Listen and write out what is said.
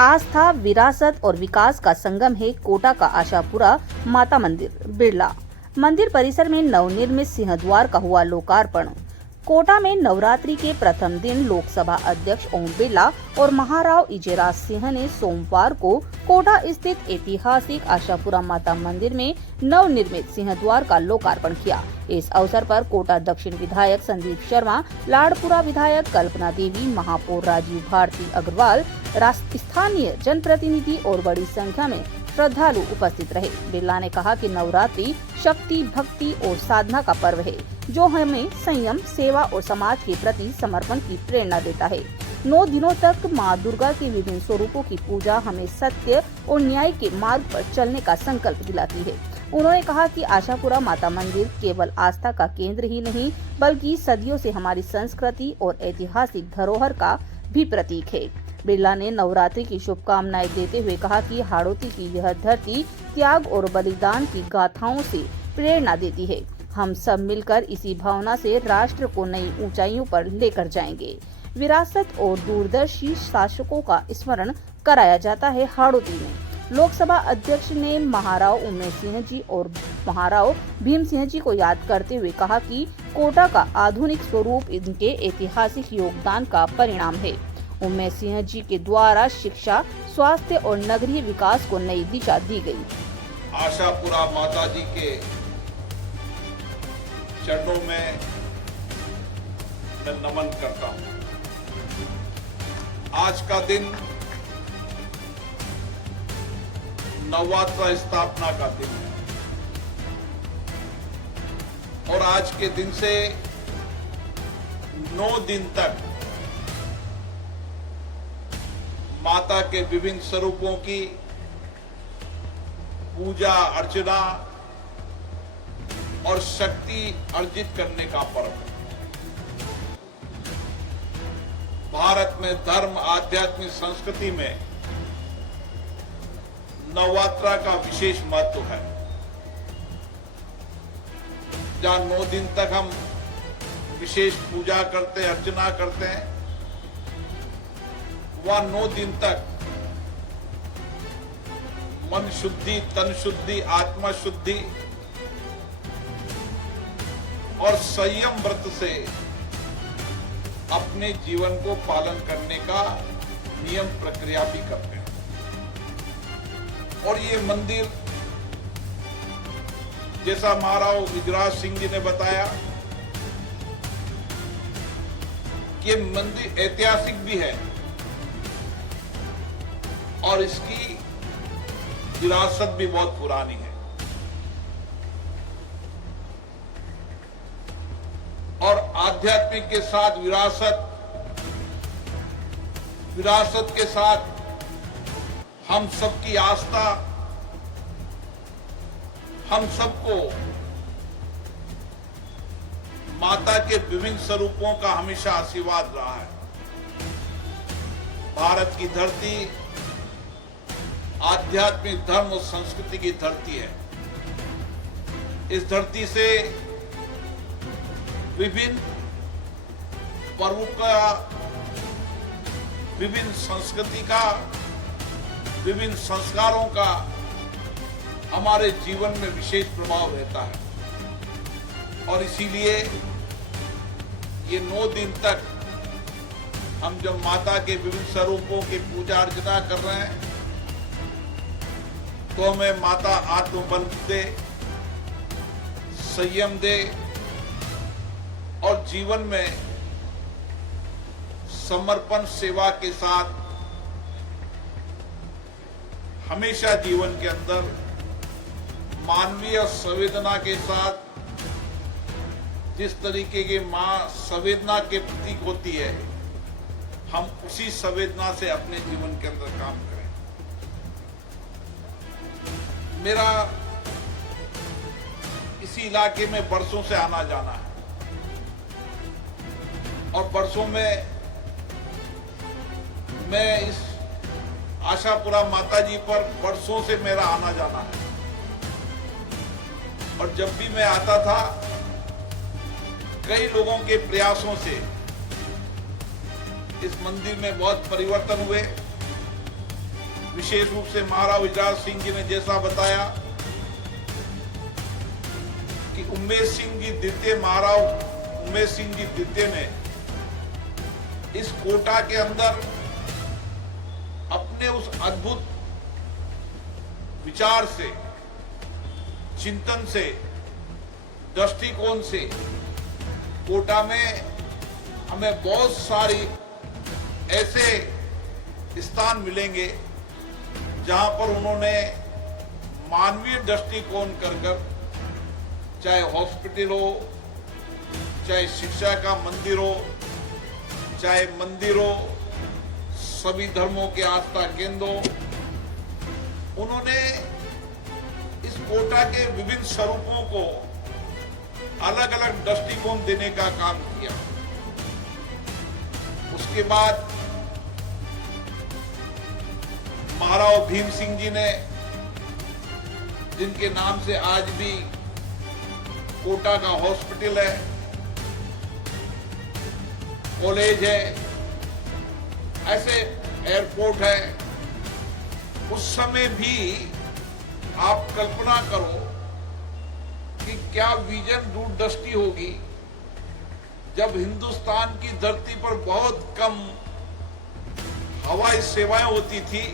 आस्था, विरासत और विकास का संगम है कोटा का आशापुरा माता मंदिर। बिरला मंदिर परिसर में नवनिर्मित सिंहद्वार का हुआ लोकार्पण। कोटा में नवरात्रि के प्रथम दिन लोकसभा अध्यक्ष ओम बिरला और महाराव इजेराज सिंह ने सोमवार को कोटा स्थित ऐतिहासिक आशापुरा माता मंदिर में नवनिर्मित सिंहद्वार का लोकार्पण किया। इस अवसर पर कोटा दक्षिण विधायक संदीप शर्मा, लाडपुरा विधायक कल्पना देवी, महापौर राजीव भारती अग्रवाल, स्थानीय जनप्रतिनिधि और बड़ी संख्या में श्रद्धालु उपस्थित रहे। बिरला ने कहा कि नवरात्रि शक्ति, भक्ति और साधना का पर्व है, जो हमें संयम, सेवा और समाज के प्रति समर्पण की प्रेरणा देता है। 9 दिनों तक मां दुर्गा के विभिन्न स्वरूपों की पूजा हमें सत्य और न्याय के मार्ग पर चलने का संकल्प दिलाती है। उन्होंने कहा कि आशापुरा माता मंदिर केवल आस्था का केंद्र ही नहीं, बल्कि सदियों से हमारी संस्कृति और ऐतिहासिक धरोहर का भी प्रतीक है। बिरला ने नवरात्रि की शुभकामनाएं देते हुए कहा कि हाड़ौती की यह धरती त्याग और बलिदान की गाथाओं से प्रेरणा देती है। हम सब मिलकर इसी भावना से राष्ट्र को नई ऊंचाइयों पर लेकर जाएंगे। विरासत और दूरदर्शी शासकों का स्मरण कराया जाता है हाड़ौती में। लोकसभा अध्यक्ष ने महाराव उमेश सिंह जी और महाराव भीम सिंह जी को याद करते हुए कहा कि कोटा का आधुनिक स्वरूप इनके ऐतिहासिक योगदान का परिणाम है। उमेश सिंह जी के द्वारा शिक्षा, स्वास्थ्य और नगरीय विकास को नई दिशा दी गई। आशापुरा माता जी के चरणों में मैं नमन करता हूं। आज का दिन नवरात्र स्थापना का दिन है और आज के दिन से 9 दिन तक माता के विभिन्न स्वरूपों की पूजा अर्चना और शक्ति अर्जित करने का पर्व है। भारत में धर्म, आध्यात्मिक संस्कृति में नवरात्र का विशेष महत्व है। जहां 9 दिन तक हम विशेष पूजा करते हैं, अर्चना करते हैं, वह 9 दिन तक मन शुद्धि, तन शुद्धि, आत्मा शुद्धि और संयम व्रत से अपने जीवन को पालन करने का नियम प्रक्रिया भी करते हैं। और ये मंदिर, जैसा महाराव इजेराज सिंह जी ने बताया, ये मंदिर ऐतिहासिक भी है और इसकी विरासत भी बहुत पुरानी है। और आध्यात्मिक के साथ विरासत के साथ हम सबकी आस्था, हम सबको माता के विभिन्न स्वरूपों का हमेशा आशीर्वाद रहा है। भारत की धरती आध्यात्मिक, धर्म और संस्कृति की धरती है। इस धरती से विभिन्न पर्वों का, विभिन्न संस्कृति का, विभिन्न संस्कारों का हमारे जीवन में विशेष प्रभाव रहता है। और इसीलिए ये 9 दिन तक हम जब माता के विभिन्न स्वरूपों की पूजा अर्चना कर रहे हैं, तो हमें माता आत्मबल दे, संयम दे और जीवन में समर्पण, सेवा के साथ हमेशा जीवन के अंदर मानवीय संवेदना के साथ, जिस तरीके की मां संवेदना के प्रतीक होती है, हम उसी संवेदना से अपने जीवन के अंदर काम करें। मेरा इसी इलाके में बरसों से आना जाना है और बरसों में मैं इस आशापुरा माता जी पर बरसों से मेरा आना जाना है। और जब भी मैं आता था, कई लोगों के प्रयासों से इस मंदिर में बहुत परिवर्तन हुए विशेष रूप से महाराज विजय सिंह जी ने जैसा बताया कि उमेश सिंह जी द्वितीय, महाराज उमेश सिंह जी द्वितीय ने इस कोटा के अंदर अपने उस अद्भुत विचार से, चिंतन से, दृष्टिकोण से कोटा में हमें बहुत सारी ऐसे स्थान मिलेंगे जहां पर उन्होंने मानवीय दृष्टिकोण कर चाहे हॉस्पिटल हो, चाहे शिक्षा का मंदिर हो, चाहे मंदिर हो, सभी धर्मों के आस्था केंद्र हो, उन्होंने इस कोटा के विभिन्न स्वरूपों को अलग अलग दृष्टिकोण देने का काम किया। उसके बाद महाराज भीम सिंह जी ने, जिनके नाम से आज भी कोटा का हॉस्पिटल है, कॉलेज है, ऐसे एयरपोर्ट है, उस समय भी आप कल्पना करो कि क्या विजन, दूरदृष्टि होगी जब हिंदुस्तान की धरती पर बहुत कम हवाई सेवाएं होती थी